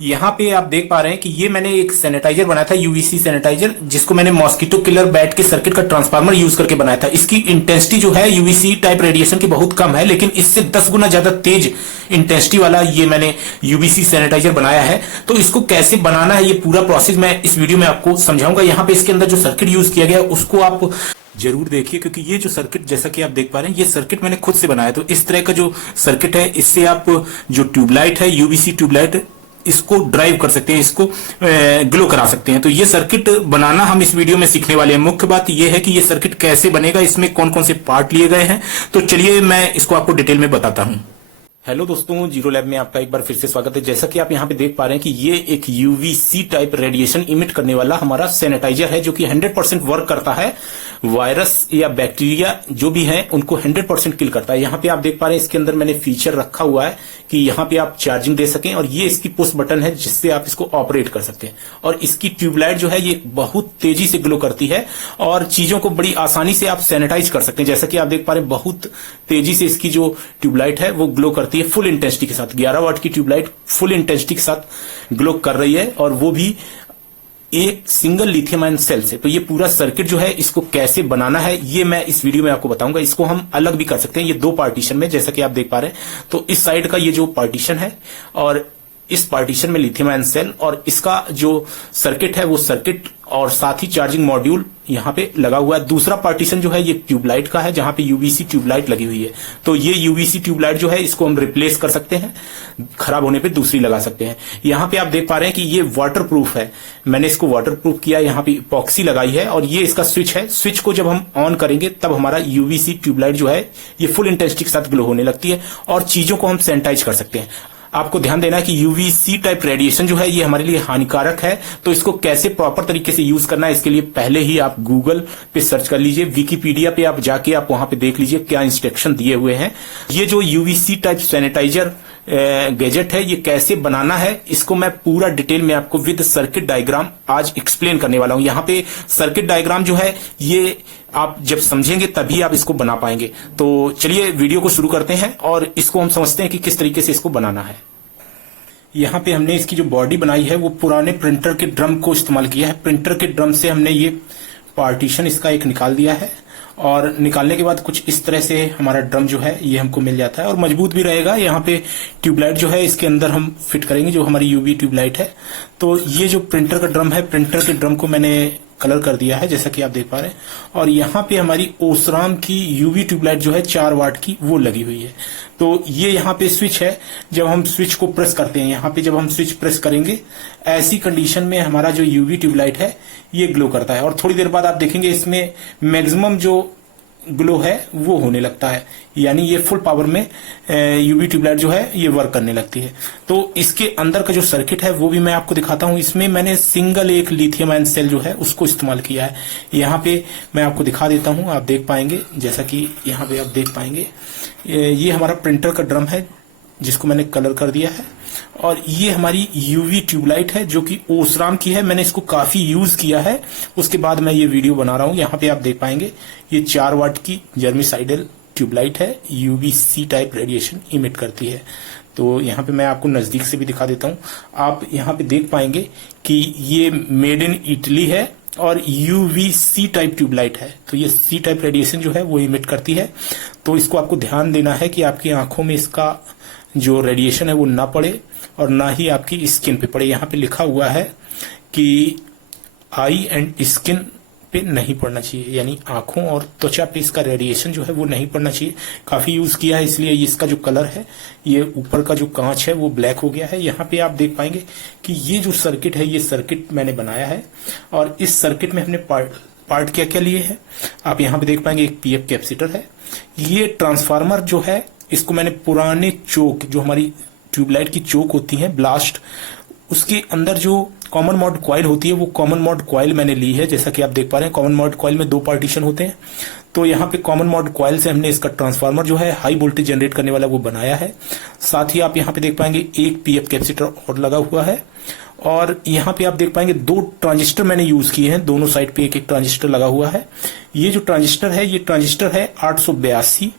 यहाँ पे आप देख पा रहे हैं कि ये मैंने एक सैनिटाइजर बनाया था, यूवीसी सैनिटाइजर, जिसको मैंने मॉस्किटो किलर बैट के सर्किट का ट्रांसफार्मर यूज करके बनाया था। इसकी इंटेंसिटी जो है यूवीसी टाइप रेडिएशन की बहुत कम है, लेकिन इससे 10 गुना ज्यादा तेज इंटेंसिटी वाला ये मैंने यूवीसी सैनिटाइजर बनाया है। तो इसको कैसे बनाना है, ये पूरा प्रोसेस मैं इस वीडियो में आपको समझाऊंगा। यहाँ पे इसके अंदर जो सर्किट यूज किया गया है उसको आप जरूर देखिए, क्योंकि ये जो सर्किट जैसा कि आप देख पा रहे हैं, ये सर्किट मैंने खुद से बनाया। तो इस तरह का जो सर्किट है, इससे आप जो ट्यूबलाइट है, यूवीसी ट्यूबलाइट, इसको ड्राइव कर सकते हैं, इसको ग्लो करा सकते हैं। तो ये सर्किट बनाना हम इस वीडियो में सीखने वाले हैं। मुख्य बात ये है कि ये सर्किट कैसे बनेगा, इसमें कौन कौन से पार्ट लिए गए हैं। तो चलिए मैं इसको आपको डिटेल में बताता हूं। हेलो दोस्तों, जीरो लैब में आपका एक बार फिर से स्वागत है। जैसा कि आप यहाँ पे देख पा रहे हैं कि ये एक यूवीसी टाइप रेडिएशन इमिट करने वाला हमारा सैनिटाइजर है, जो कि 100% वर्क करता है। वायरस या बैक्टीरिया जो भी है उनको 100% किल करता है। यहाँ पे आप देख पा रहे हैं, इसके अंदर मैंने फीचर रखा हुआ है कि यहाँ पे आप चार्जिंग दे सकें, और ये इसकी पुश बटन है जिससे आप इसको ऑपरेट कर सकते हैं। और इसकी ट्यूबलाइट जो है ये बहुत तेजी से ग्लो करती है और चीजों को बड़ी आसानी से आप सैनिटाइज कर सकते हैं। जैसा कि आप देख पा रहे हैं, बहुत तेजी से इसकी जो ट्यूबलाइट है वो ग्लो करती है फुल इंटेंसिटी के साथ। 11 वाट की ट्यूबलाइट फुल इंटेंसिटी के साथ ग्लो कर रही है, और वो भी एक सिंगल लिथियम आयन सेल से। तो ये पूरा सर्किट जो है, इसको कैसे बनाना है ये मैं इस वीडियो में आपको बताऊंगा। इसको हम अलग भी कर सकते हैं, ये 2 पार्टीशन में, जैसा कि आप देख पा रहे हैं। तो इस साइड का ये जो पार्टीशन है, और इस पार्टीशन में लिथियम आयन सेल, और इसका जो सर्किट है वो सर्किट और साथ ही चार्जिंग मॉड्यूल यहाँ पे लगा हुआ है। दूसरा पार्टीशन जो है ये ट्यूबलाइट का है, जहां पे यूवीसी ट्यूबलाइट लगी हुई है। तो ये यूवीसी ट्यूबलाइट जो है, इसको हम रिप्लेस कर सकते हैं, खराब होने पे दूसरी लगा सकते हैं। यहाँ पे आप देख पा रहे हैं कि ये वाटर प्रूफ है, मैंने इसको वाटर प्रूफ किया। यहाँ पे इपॉक्सी लगाई है, और ये इसका स्विच है। स्विच को जब हम ऑन करेंगे तब हमारा यूवीसी ट्यूबलाइट जो है ये फुल इंटेंसिटी के साथ ग्लो होने लगती है, और चीजों को हम सैनिटाइज कर सकते हैं। आपको ध्यान देना है कि यूवीसी टाइप रेडिएशन जो है ये हमारे लिए हानिकारक है। तो इसको कैसे प्रॉपर तरीके से यूज करना है, इसके लिए पहले ही आप गूगल पे सर्च कर लीजिए, विकिपीडिया पे आप जाके आप वहां पे देख लीजिए क्या इंस्ट्रक्शन दिए हुए हैं। ये जो यूवीसी टाइप सैनिटाइजर गैजेट है, ये कैसे बनाना है, इसको मैं पूरा डिटेल में आपको विद सर्किट डायग्राम आज एक्सप्लेन करने वाला हूं। यहाँ पे सर्किट डायग्राम जो है ये आप जब समझेंगे तभी आप इसको बना पाएंगे। तो चलिए वीडियो को शुरू करते हैं और इसको हम समझते हैं कि किस तरीके से इसको बनाना है। यहाँ पे हमने इसकी जो बॉडी बनाई है वो पुराने प्रिंटर के ड्रम को इस्तेमाल किया है। प्रिंटर के ड्रम से हमने ये पार्टीशन इसका एक निकाल दिया है, और निकालने के बाद कुछ इस तरह से हमारा ड्रम जो है ये हमको मिल जाता है, और मजबूत भी रहेगा। यहाँ पे ट्यूबलाइट जो है इसके अंदर हम फिट करेंगे, जो हमारी यूवी ट्यूबलाइट है। तो ये जो प्रिंटर का ड्रम है, प्रिंटर के ड्रम को मैंने कलर कर दिया है, जैसा कि आप देख पा रहे हैं। और यहाँ पे हमारी ओसराम की यूवी ट्यूबलाइट जो है 4 वाट की, वो लगी हुई है। तो ये यहाँ पे स्विच है, जब हम स्विच को प्रेस करते हैं, यहाँ पे जब हम स्विच प्रेस करेंगे, ऐसी कंडीशन में हमारा जो यूवी ट्यूबलाइट है ये ग्लो करता है। और थोड़ी देर बाद आप देखेंगे इसमें मैक्सिमम जो ग्लो है वो होने लगता है, यानी ये फुल पावर में यूवी ट्यूबलाइट जो है ये वर्क करने लगती है। तो इसके अंदर का जो सर्किट है वो भी मैं आपको दिखाता हूं। इसमें मैंने सिंगल एक लिथियम आयन सेल जो है उसको इस्तेमाल किया है। यहाँ पे मैं आपको दिखा देता हूं, आप देख पाएंगे, जैसा कि यहाँ पे आप देख पाएंगे, ये हमारा प्रिंटर का ड्रम है जिसको मैंने कलर कर दिया है, और ये हमारी यूवी ट्यूबलाइट है जो कि ओसराम की है। मैंने इसको काफी यूज किया है, उसके बाद मैं ये वीडियो बना रहा हूं। यहाँ पे आप देख पाएंगे ये 4 वाट की जर्मिसाइडल ट्यूबलाइट है, यूवीसी टाइप रेडिएशन इमिट करती है। तो यहाँ पे मैं आपको नजदीक से भी दिखा देता हूँ। आप यहाँ पे देख पाएंगे कि ये मेड इन इटली है और यूवीसी टाइप ट्यूबलाइट है। तो ये सी टाइप रेडिएशन जो है वो इमिट करती है। तो इसको आपको ध्यान देना है कि आपकी आंखों में इसका जो रेडिएशन है वो ना पड़े, और ना ही आपकी स्किन पे पड़े। यहाँ पे लिखा हुआ है कि आई एंड स्किन पे नहीं पड़ना चाहिए, यानी आंखों और त्वचा पे इसका रेडिएशन जो है वो नहीं पड़ना चाहिए। काफी यूज किया है, इसलिए इसका जो कलर है, ये ऊपर का जो कांच है वो ब्लैक हो गया है। यहाँ पे आप देख पाएंगे कि ये जो सर्किट है, ये सर्किट मैंने बनाया है, और इस सर्किट में हमने पार्ट क्या क्या लिए हैं आप यहाँ पे देख पाएंगे। एक पीएफ कैपेसिटर है, ये ट्रांसफार्मर जो है इसको मैंने पुराने चोक, जो हमारी ट्यूबलाइट की चोक होती है ब्लास्ट, उसके अंदर जो कॉमन मोड कॉइल होती है वो कॉमन मोड कॉइल मैंने ली है। जैसा कि आप देख पा रहे हैं, कॉमन मोड कॉइल में 2 पार्टीशन होते हैं। तो यहाँ पे कॉमन मोड कॉइल से हमने इसका ट्रांसफार्मर जो है हाई वोल्टेज जनरेट करने वाला वो बनाया है। साथ ही आप यहाँ पे देख पाएंगे एक पीएफ कैपेसिटर और लगा हुआ है, और यहाँ पे आप देख पाएंगे 2 ट्रांजिस्टर मैंने यूज किए हैं, दोनों साइड पे एक एक ट्रांजिस्टर लगा हुआ है। ये जो ट्रांजिस्टर है, ये ट्रांजिस्टर है 882।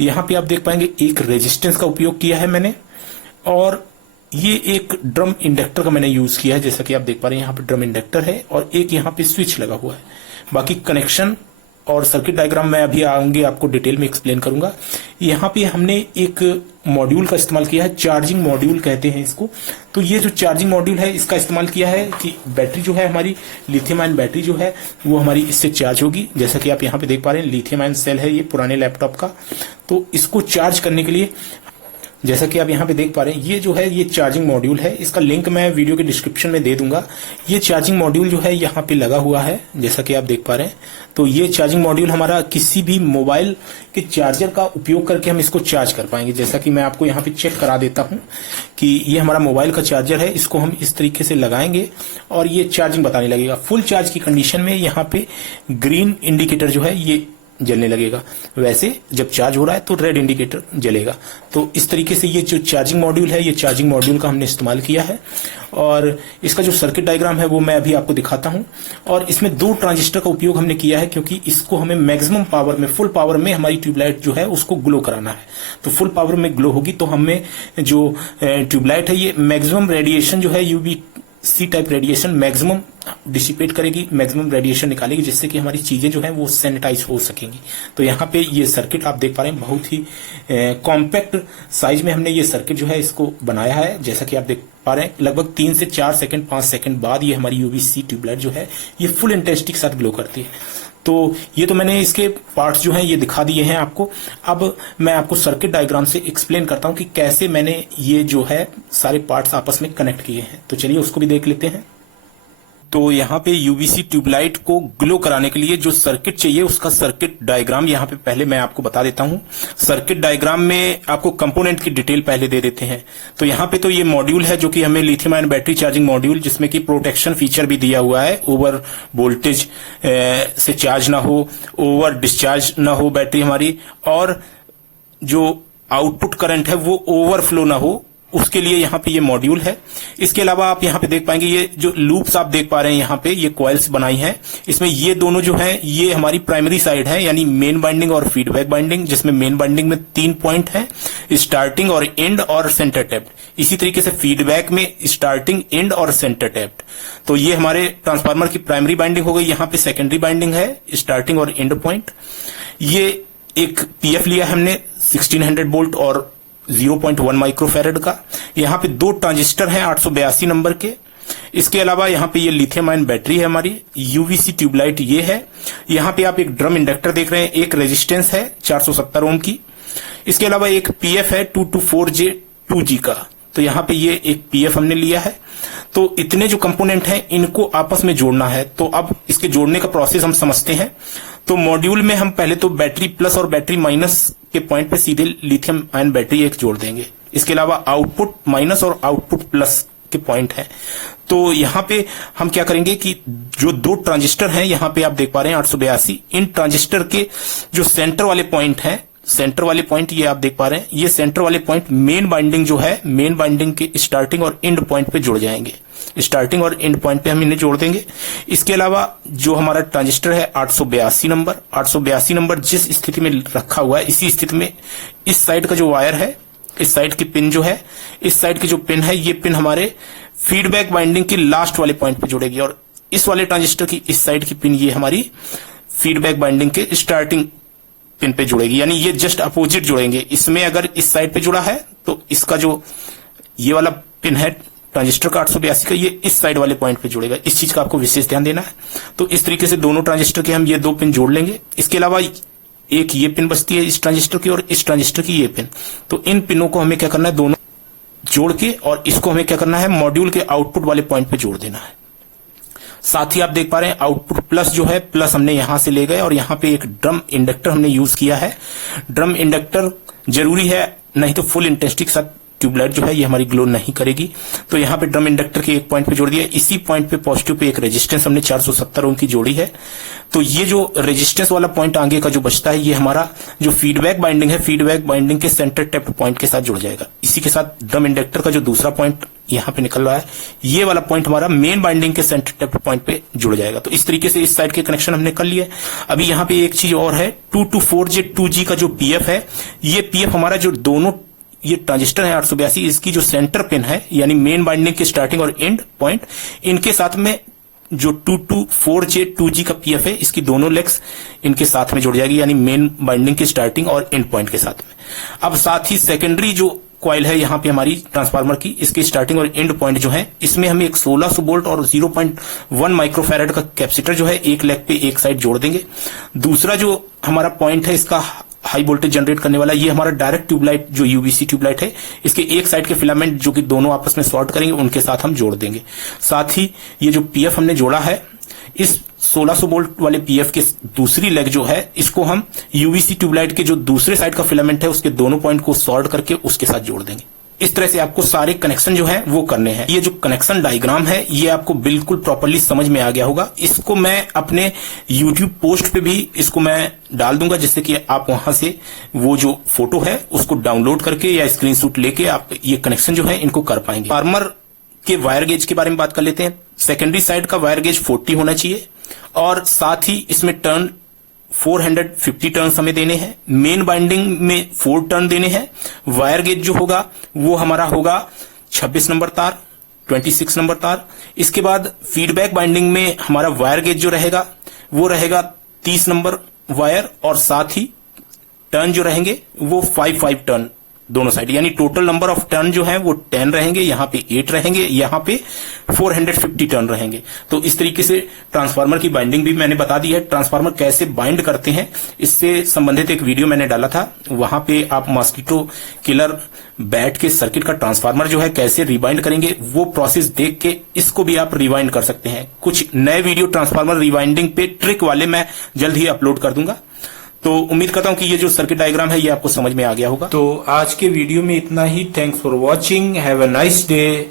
यहाँ पे आप देख पाएंगे एक रेजिस्टेंस का उपयोग किया है मैंने, और ये एक ड्रम इंडक्टर का मैंने यूज किया है, जैसा कि आप देख पा रहे हैं यहाँ पे ड्रम इंडक्टर है और एक यहाँ पे स्विच लगा हुआ है। बाकी कनेक्शन और सर्किट डायग्राम मैं अभी आगे आपको डिटेल में एक्सप्लेन करूंगा। यहाँ पे हमने एक मॉड्यूल का इस्तेमाल किया है, चार्जिंग मॉड्यूल कहते हैं इसको। तो ये जो चार्जिंग मॉड्यूल है इसका इस्तेमाल किया है कि बैटरी जो है हमारी लिथियम आयन बैटरी जो है वो हमारी इससे चार्ज होगी। जैसा कि आप यहाँ पे देख पा रहे हैं लिथियम आयन सेल है ये पुराने लैपटॉप का। तो इसको चार्ज करने के लिए जैसा कि आप यहाँ पे देख पा रहे हैं ये जो है ये चार्जिंग मॉड्यूल है। इसका लिंक मैं वीडियो के डिस्क्रिप्शन में दे दूंगा। ये चार्जिंग मॉड्यूल जो है यहाँ पे लगा हुआ है, जैसा कि आप देख पा रहे हैं। तो ये चार्जिंग मॉड्यूल हमारा किसी भी मोबाइल के चार्जर का उपयोग करके हम इसको चार्ज कर पाएंगे। जैसा कि मैं आपको यहाँ पे चेक करा देता हूँ कि ये हमारा मोबाइल का चार्जर है, इसको हम इस तरीके से लगाएंगे और ये चार्जिंग बताने लगेगा। फुल चार्ज की कंडीशन में यहाँ पे ग्रीन इंडिकेटर जो है ये जलने लगेगा, वैसे जब चार्ज हो रहा है तो रेड इंडिकेटर जलेगा। तो इस तरीके से ये जो चार्जिंग मॉड्यूल है ये चार्जिंग मॉड्यूल का हमने इस्तेमाल किया है और इसका जो सर्किट डायग्राम है वो मैं अभी आपको दिखाता हूं। और इसमें 2 ट्रांजिस्टर का उपयोग हमने किया है क्योंकि इसको हमें मैक्सिमम पावर में, फुल पावर में हमारी ट्यूबलाइट जो है उसको ग्लो कराना है। तो फुल पावर में ग्लो होगी तो हमें जो ट्यूबलाइट है ये मैक्सिमम रेडिएशन जो है UVC type radiation maximum dissipate करेगी, मैक्सिमम रेडिएशन निकालेगी, जिससे कि हमारी चीजें जो हैं वो सैनिटाइज हो सकेंगी। तो यहाँ पे ये सर्किट आप देख पा रहे हैं, बहुत ही कॉम्पैक्ट साइज में हमने ये सर्किट जो है इसको बनाया है। जैसा कि आप देख पा रहे हैं लगभग 3 से 4 सेकंड 5 सेकंड बाद ये हमारी यूवीसी ट्यूबलाइट जो है ये फुल इंटेंसिटी के साथ ग्लो करती है। तो ये तो मैंने इसके पार्ट्स जो हैं ये दिखा दिए हैं आपको। अब मैं आपको सर्किट डायग्राम से एक्सप्लेन करता हूं कि कैसे मैंने ये जो है सारे पार्ट्स आपस में कनेक्ट किए हैं। तो चलिए उसको भी देख लेते हैं। तो यहाँ पे यूवीसी ट्यूबलाइट को ग्लो कराने के लिए जो सर्किट चाहिए उसका सर्किट डायग्राम यहाँ पे पहले मैं आपको बता देता हूँ। सर्किट डायग्राम में आपको कंपोनेंट की डिटेल पहले दे देते हैं। तो यहाँ पे तो ये मॉड्यूल है जो कि हमें lithium ion battery charging module, जिसमें कि प्रोटेक्शन फीचर भी दिया हुआ है, ओवर वोल्टेज से चार्ज ना हो, ओवर डिस्चार्ज ना हो बैटरी हमारी, और जो आउटपुट करंट है वो ओवरफ्लो ना हो, उसके लिए यहाँ पे ये मॉड्यूल है। इसके अलावा आप यहाँ पे देख पाएंगे ये जो लूप्स आप देख पा रहे हैं यहाँ पे ये कॉइल्स बनाई हैं। इसमें ये दोनों जो है ये हमारी प्राइमरी साइड है, यानी मेन बाइंडिंग और फीडबैक बाइंडिंग, जिसमें मेन बाइंडिंग में 3 पॉइंट है, स्टार्टिंग और एंड और सेंटर टैप्ड। इसी तरीके से फीडबैक में स्टार्टिंग, एंड और सेंटर टैप्ड। तो ये हमारे ट्रांसफार्मर की प्राइमरी बाइंडिंग हो गई। यहाँ पे सेकेंडरी बाइंडिंग है, स्टार्टिंग और एंड पॉइंट। ये एक पीएफ लिया हमने 1600 वोल्ट और 0.1 माइक्रोफेरेड का। यहाँ पे 2 ट्रांजिस्टर हैं 882 नंबर के। इसके अलावा यहाँ पे ये लिथियम आयन बैटरी है हमारी, यूवीसी ट्यूबलाइट ये है। यहाँ पे आप एक ड्रम इंडक्टर देख रहे हैं, एक रेजिस्टेंस है 470 ओम की। इसके अलावा एक पीएफ है 224J 2G का। तो यहाँ पे ये एक पीएफ हमने लिया है। तो इतने जो कंपोनेंट हैं इनको आपस में जोड़ना है। तो अब इसके जोड़ने का प्रोसेस हम समझते हैं। तो मॉड्यूल में हम पहले तो बैटरी प्लस और बैटरी माइनस के पॉइंट पे सीधे लिथियम आयन बैटरी एक जोड़ देंगे। इसके अलावा आउटपुट माइनस और आउटपुट प्लस के पॉइंट है। तो यहाँ पे हम क्या करेंगे कि जो 2 ट्रांजिस्टर हैं यहाँ पे आप देख पा रहे हैं 882, इन ट्रांजिस्टर के जो सेंटर वाले पॉइंट हैं, सेंटर वाले पॉइंट ये आप देख पा रहे हैं, ये सेंटर वाले पॉइंट मेन बाइंडिंग जो है, मेन बाइंडिंग के स्टार्टिंग और एंड पॉइंट पे जुड़ जाएंगे। स्टार्टिंग और एंड पॉइंट पे हम इन्हें जोड़ देंगे। इसके अलावा जो हमारा ट्रांजिस्टर है 882 नंबर जिस स्थिति में रखा हुआ है इसी स्थिति में इस साइड का जो वायर है, इस साइड की पिन जो है, इस साइड की जो पिन है ये पिन हमारे फीडबैक बाइंडिंग के लास्ट वाले पॉइंट पे जुड़ेगी, और इस वाले ट्रांजिस्टर की इस साइड की पिन ये हमारी फीडबैक बाइंडिंग के स्टार्टिंग पिन पे जुड़ेगी, यानी ये जस्ट अपोजिट जुड़ेंगे। इसमें अगर इस साइड पे जुड़ा है तो इसका जो ये वाला पिन है ट्रांजिस्टर का 882 का, ये इस साइड वाले पॉइंट पे जुड़ेगा। इस चीज का आपको विशेष ध्यान देना है। तो इस तरीके से दोनों ट्रांजिस्टर के हम ये 2 पिन जोड़ लेंगे। इसके अलावा एक ये पिन बचती है इस ट्रांजिस्टर की और इस ट्रांजिस्टर की ये पिन। तो इन पिनों को हमें क्या करना है, दोनों जोड़ के, और इसको हमें क्या करना है, मॉड्यूल के आउटपुट वाले पॉइंट पे जोड़ देना है। साथ ही आप देख पा रहे हैं आउटपुट प्लस जो है, प्लस हमने यहां से ले गए और यहां पे एक ड्रम इंडक्टर हमने यूज किया है। ड्रम इंडक्टर जरूरी है, नहीं तो फुल इंटेंसिटी के साथ ट्यूबलाइट जो है ये हमारी ग्लो नहीं करेगी। तो यहाँ पे ड्रम इंडक्टर के एक पॉइंट पे जोड़ दिया। इसी पॉइंट पे पॉजिटिव पे एक रेजिस्टेंस हमने 470 ओम की जोड़ी है। तो ये जो रेजिस्टेंस वाला पॉइंट आगे का जो बचता है ये हमारा जो फीडबैक बाइंडिंग है, फीडबैक बाइंडिंग के सेंटर टैप्ड पॉइंट के साथ जुड़ जाएगा। इसी के साथ ड्रम इंडक्टर का जो दूसरा पॉइंट यहाँ पे निकल रहा है, ये वाला पॉइंट हमारा मेन बाइंडिंग के सेंटर टैप्ड पॉइंट पे जुड़ जाएगा। तो इस तरीके से इस साइड के कनेक्शन हमने कर लिए। अभी यहाँ पे एक चीज और है, 224J 2G का जो पीएफ है, ये पीएफ हमारा जो दोनों ये ट्रांजिस्टर है 882, इसकी जो सेंटर पिन है यानी मेन बाइंडिंग की स्टार्टिंग और एंड पॉइंट, इनके साथ में जो 224J 2G का पीएफ है, इसकी दोनों लेग्स इनके साथ में जुड़ जाएगी, यानी मेन बाइंडिंग की स्टार्टिंग और एंड पॉइंट के साथ में। अब साथ ही सेकेंडरी जो कॉइल है यहाँ पे हमारी ट्रांसफार्मर की, इसकी स्टार्टिंग और एंड पॉइंट जो है, इसमें हम एक 1600 वोल्ट और 0.1 माइक्रोफैराड का कैपेसिटर जो है एक लेग पे एक साइड जोड़ देंगे। दूसरा जो हमारा पॉइंट है इसका हाई वोल्टेज जनरेट करने वाला, ये हमारा डायरेक्ट ट्यूबलाइट जो यूवीसी ट्यूबलाइट है, इसके एक साइड के फिलामेंट जो कि दोनों आपस में शॉर्ट करेंगे, उनके साथ हम जोड़ देंगे। साथ ही ये जो पीएफ हमने जोड़ा है, इस 1600 वोल्ट वाले पीएफ के दूसरी लेग जो है, इसको हम यूवीसी ट्यूबलाइट के जो दूसरे साइड का फिलामेंट है उसके दोनों पॉइंट को सॉर्ट करके उसके साथ जोड़ देंगे। इस तरह से आपको सारे कनेक्शन जो है वो करने हैं। ये जो कनेक्शन डायग्राम है ये आपको बिल्कुल प्रॉपर्ली समझ में आ गया होगा। इसको मैं अपने YouTube पोस्ट पे भी इसको मैं डाल दूंगा, जिससे कि आप वहां से वो जो फोटो है उसको डाउनलोड करके या स्क्रीनशॉट लेके आप ये कनेक्शन जो है इनको कर पाएंगे। फार्मर के वायर गेज के बारे में बात कर लेते हैं। सेकेंडरी साइड का वायर गेज 40 होना चाहिए और साथ ही इसमें टर्न 450 टर्न हमें देने हैं। मेन बाइंडिंग में 4 टर्न देने हैं। वायर गेज जो होगा वो हमारा होगा 26 नंबर तार, 26 नंबर तार। इसके बाद फीडबैक बाइंडिंग में हमारा वायर गेज जो रहेगा वो रहेगा 30 नंबर वायर, और साथ ही टर्न जो रहेंगे वो 5 टर्न दोनों साइड, यानी टोटल नंबर ऑफ टर्न जो है वो 10 रहेंगे, यहाँ पे 8 रहेंगे, यहाँ पे 450 टर्न रहेंगे। तो इस तरीके से ट्रांसफार्मर की बाइंडिंग भी मैंने बता दी है। ट्रांसफार्मर कैसे बाइंड करते हैं इससे संबंधित एक वीडियो मैंने डाला था, वहां पे आप मॉस्किटो किलर बैट के सर्किट का ट्रांसफार्मर जो है कैसे रिवाइंड करेंगे वो प्रोसेस देख के इसको भी आप रिवाइंड कर सकते हैं। कुछ नए वीडियो ट्रांसफार्मर रिवाइंडिंग पे ट्रिक वाले मैं जल्द ही अपलोड कर दूंगा। तो उम्मीद करता हूं कि ये जो सर्किट डायग्राम है ये आपको समझ में आ गया होगा। तो आज के वीडियो में इतना ही। Thanks for watching, have a nice day.